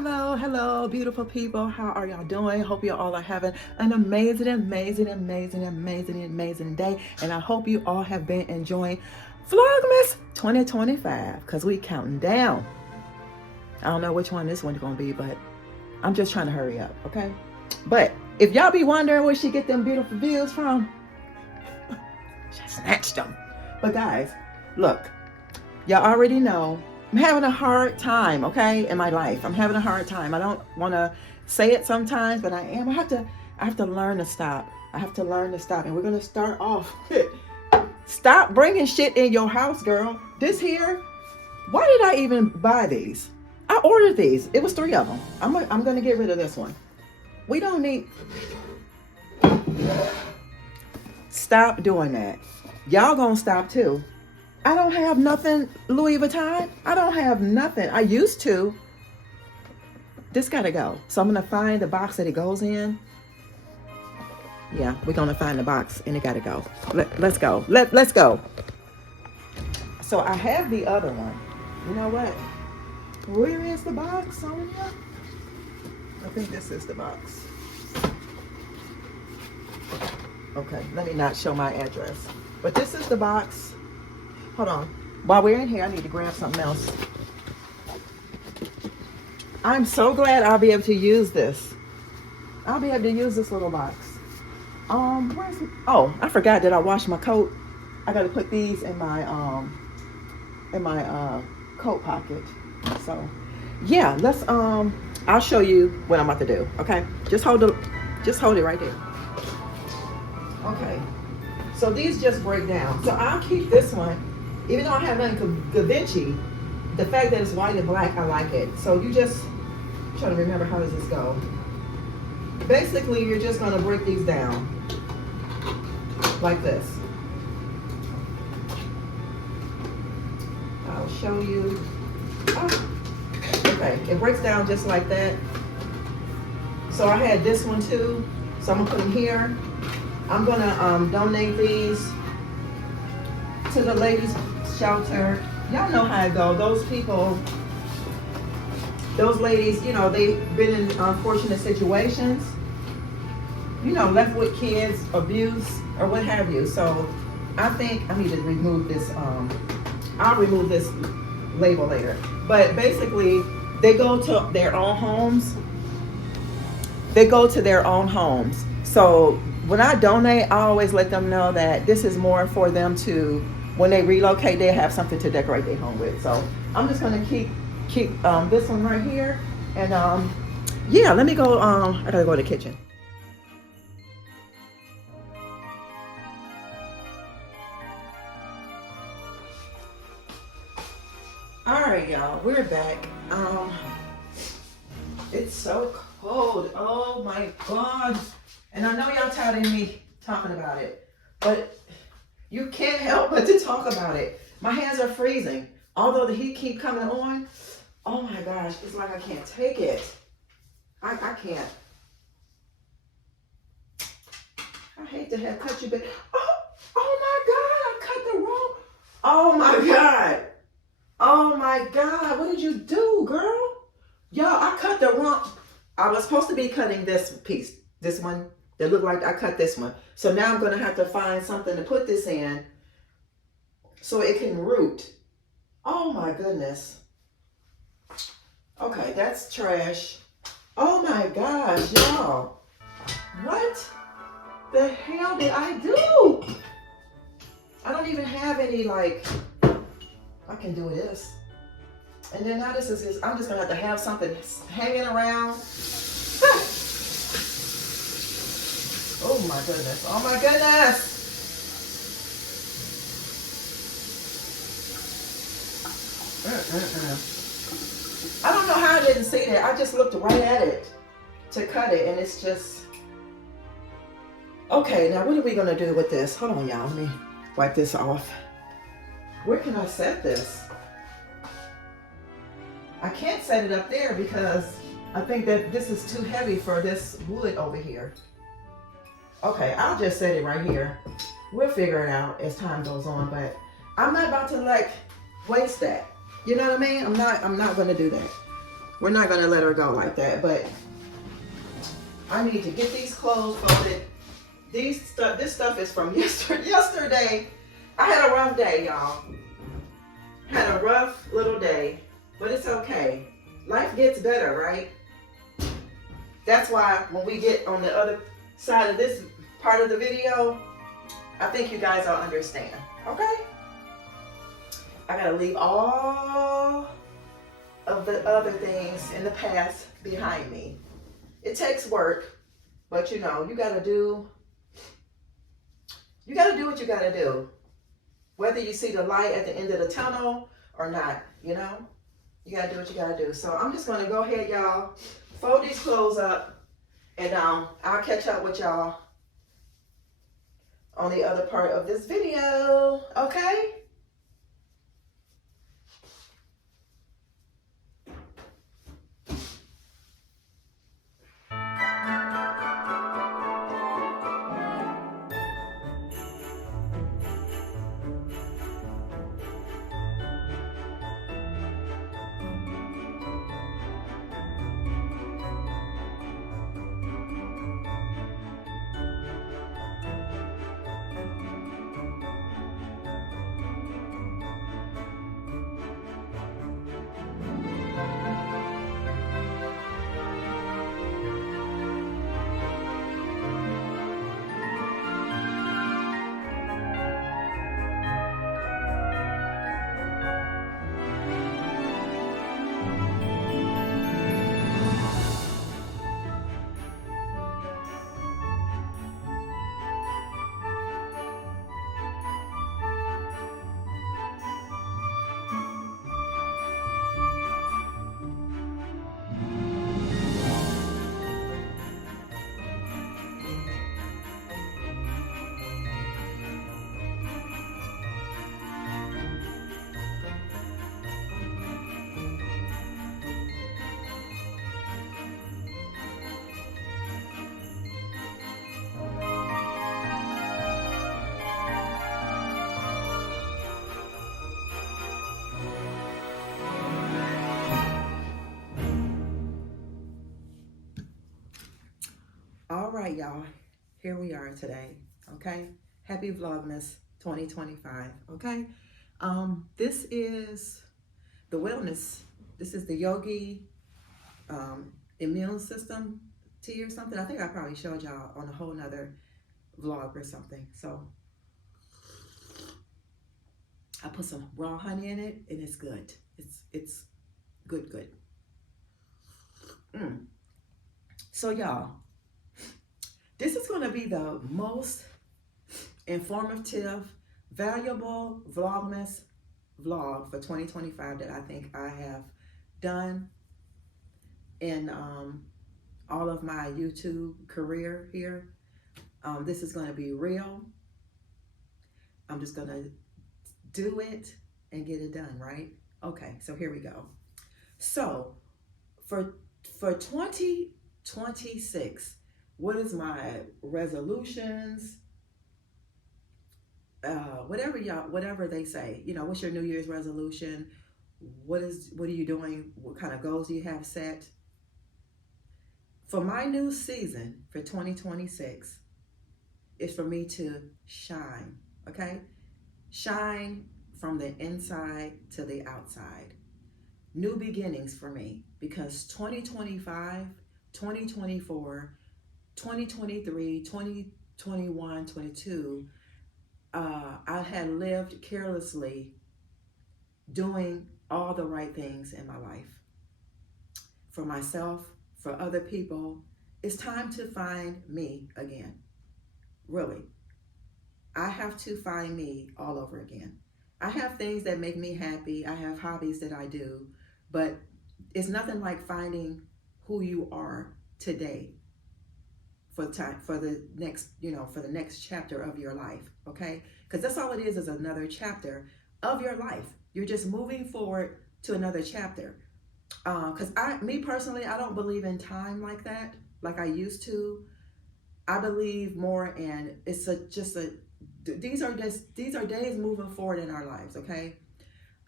Hello, beautiful people. How are y'all doing? Hope you all are having an amazing day. And I hope you all have been enjoying VLOGMAS 2025 because we counting down. I don't know which one this one's gonna be, but I'm just trying to hurry up, okay? But if y'all be wondering where she get them beautiful views from, she snatched them. But guys, look, y'all already know I'm having a hard time, okay, in my life. I'm having a hard time. I don't want to say it sometimes, but I am. I have to learn to stop. I have to learn to stop. And we're going to start off. Stop bringing shit in your house, girl. This here, why did I even buy these? I ordered these. It was 3 of them. I'm going to get rid of this one. We don't need... Stop doing that. Y'all going to stop too. I don't have nothing Louis Vuitton. I don't have nothing. I used to. This gotta go. So I'm gonna find the box that it goes in. Yeah, we're gonna find the box and it gotta go. Let's go. Let's go. So I have the other one. You know what? Where is the box, Sonia? I think this is the box. Okay, let me not show my address. But this is the box. Hold on. While we're in here, I need to grab something else. I'm so glad I'll be able to use this. I'll be able to use this little box. Oh, I forgot that I washed my coat. I gotta put these in my coat pocket. So yeah, let's I'll show you what I'm about to do. Okay, just hold it right there. Okay, so these just break down. So I'll keep this one. Even though I have nothing Da Vinci, the fact that it's white and black, I like it. So you just try to remember, how does this go? Basically, you're just gonna break these down like this. I'll show you. Oh, okay, it breaks down just like that. So I had this one too. So I'm gonna put them here. I'm gonna donate these to the ladies' shelter. Y'all know how it goes. Those people, those ladies, you know, they've been in unfortunate situations, you know, left with kids, abuse, or what have you. So I think I need to remove this. I'll remove this label later. But basically, they go to their own homes. They go to their own homes. So when I donate, I always let them know that this is more for them to, when they relocate, they have something to decorate their home with. So I'm just gonna keep this one right here. And yeah, let me go, I gotta go to the kitchen. All right, y'all, we're back. It's so cold, oh my God. And I know y'all tired of me talking about it, but you can't help but to talk about it. My hands are freezing. Although the heat keep coming on, oh my gosh, it's like I can't take it. I can't. I hate to have cut you, but oh my God, I cut the wrong. Oh my God. Oh my God, what did you do, girl? Y'all, I cut the wrong. I was supposed to be cutting this piece, this one. That looked like I cut this one. So now I'm gonna have to find something to put this in so it can root. Oh my goodness. Okay, that's trash. Oh my gosh, y'all. What the hell did I do? I don't even have any, like, I can do this. And then now this is just, I'm just gonna have to have something hanging around. Oh my goodness, oh my goodness. I don't know how I didn't see that. I just looked right at it to cut it, and it's just... Okay, now what are we gonna do with this? Hold on, y'all, let me wipe this off. Where can I set this? I can't set it up there because I think that this is too heavy for this wood over here. Okay, I'll just set it right here. We'll figure it out as time goes on, but I'm not about to, like, waste that. You know what I mean? I'm not gonna do that. we're not gonna let her go like that. But I need to get these clothes folded. This stuff is from yesterday. I had a rough day, y'all. Had a rough little day, but it's okay. Life gets better, right? That's why when we get on the other side of this part of the video, I think you guys will understand, okay? I gotta leave all of the other things in the past behind me. It takes work, but you know, you gotta do what you gotta do. Whether you see the light at the end of the tunnel or not, you know? You gotta do what you gotta do. So I'm just gonna go ahead, y'all, fold these clothes up, and I'll catch up with y'all on the other part of this video, okay? All right, y'all, here we are today, okay? Happy Vlogmas 2025, okay? This is the wellness, this is the Yogi immune system tea or something. I think I probably showed y'all on a whole nother vlog or something. So I put some raw honey in it, and it's good. It's good. So y'all, this is going to be the most informative, valuable Vlogmas vlog for 2025 that I think I have done in all of my YouTube career here. This is going to be real. I'm just going to do it and get it done, right? Okay, so here we go. So for 2026, what is my resolutions? Whatever they say, you know, what's your New Year's resolution? What are you doing? What kind of goals do you have set? For my new season for 2026 is for me to shine, okay? Shine from the inside to the outside. New beginnings for me, because 2025, 2024, 2023, 2021, 22, I had lived carelessly doing all the right things in my life. For myself, for other people, it's time to find me again. Really. I have to find me all over again. I have things that make me happy. I have hobbies that I do, but it's nothing like finding who you are today for the next chapter of your life, okay? Because that's all it is another chapter of your life. You're just moving forward to another chapter. Because me personally, I don't believe in time like that, like I used to. I believe more in these are days moving forward in our lives, okay?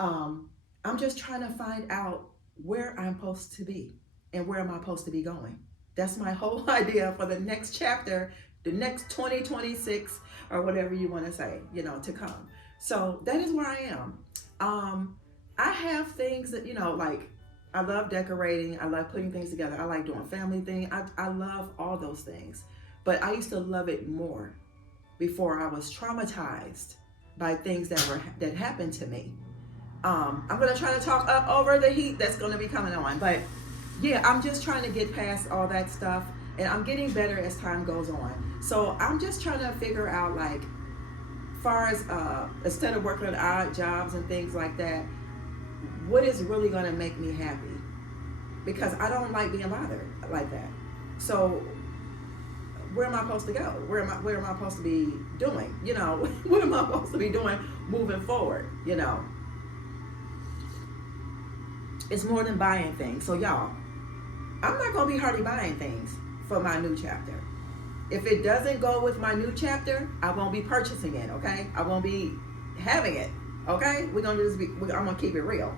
I'm just trying to find out where I'm supposed to be and where am I supposed to be going. That's my whole idea for the next chapter, the next 2026 or whatever you want to say, to come. So that is where I am. I have things that, like I love decorating. I love putting things together. I like doing family things. I love all those things. But I used to love it more before I was traumatized by things that happened to me. I'm going to try to talk up over the heat that's going to be coming on. But yeah, I'm just trying to get past all that stuff. And I'm getting better as time goes on. So I'm just trying to figure out, like, far as instead of working on odd jobs and things like that, what is really going to make me happy? Because I don't like being bothered like that. So where am I supposed to go? Where am I supposed to be doing? What am I supposed to be doing moving forward? It's more than buying things. So y'all, I'm not going to be hardly buying things for my new chapter. If it doesn't go with my new chapter, I won't be purchasing it, okay? I won't be having it, okay? I'm going to keep it real.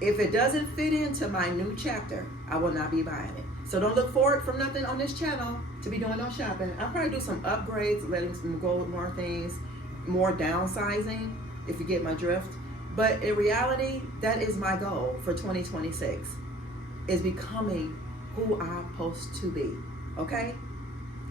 If it doesn't fit into my new chapter, I will not be buying it. So don't look forward from nothing on this channel to be doing no shopping. I'll probably do some upgrades, letting some go with more things, more downsizing, if you get my drift. But in reality, that is my goal for 2026, is becoming who I'm supposed to be, okay?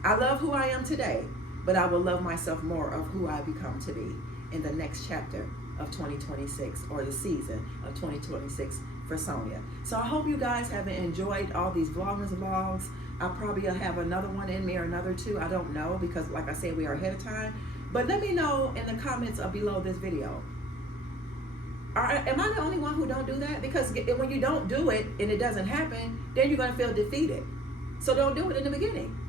I love who I am today, but I will love myself more of who I become to be in the next chapter of 2026, or the season of 2026 for Sonia. So I hope you guys have enjoyed all these Vlogmas vlogs. I'll probably have another one in me or another two. I don't know, because like I said, we are ahead of time. But let me know in the comments below this video. Am I the only one who don't do that? Because when you don't do it and it doesn't happen, then you're going to feel defeated. So don't do it in the beginning.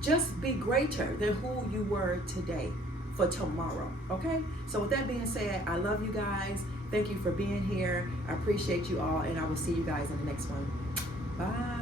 Just be greater than who you were today for tomorrow, okay? So with that being said, I love you guys. Thank you for being here. I appreciate you all, and I will see you guys in the next one. Bye.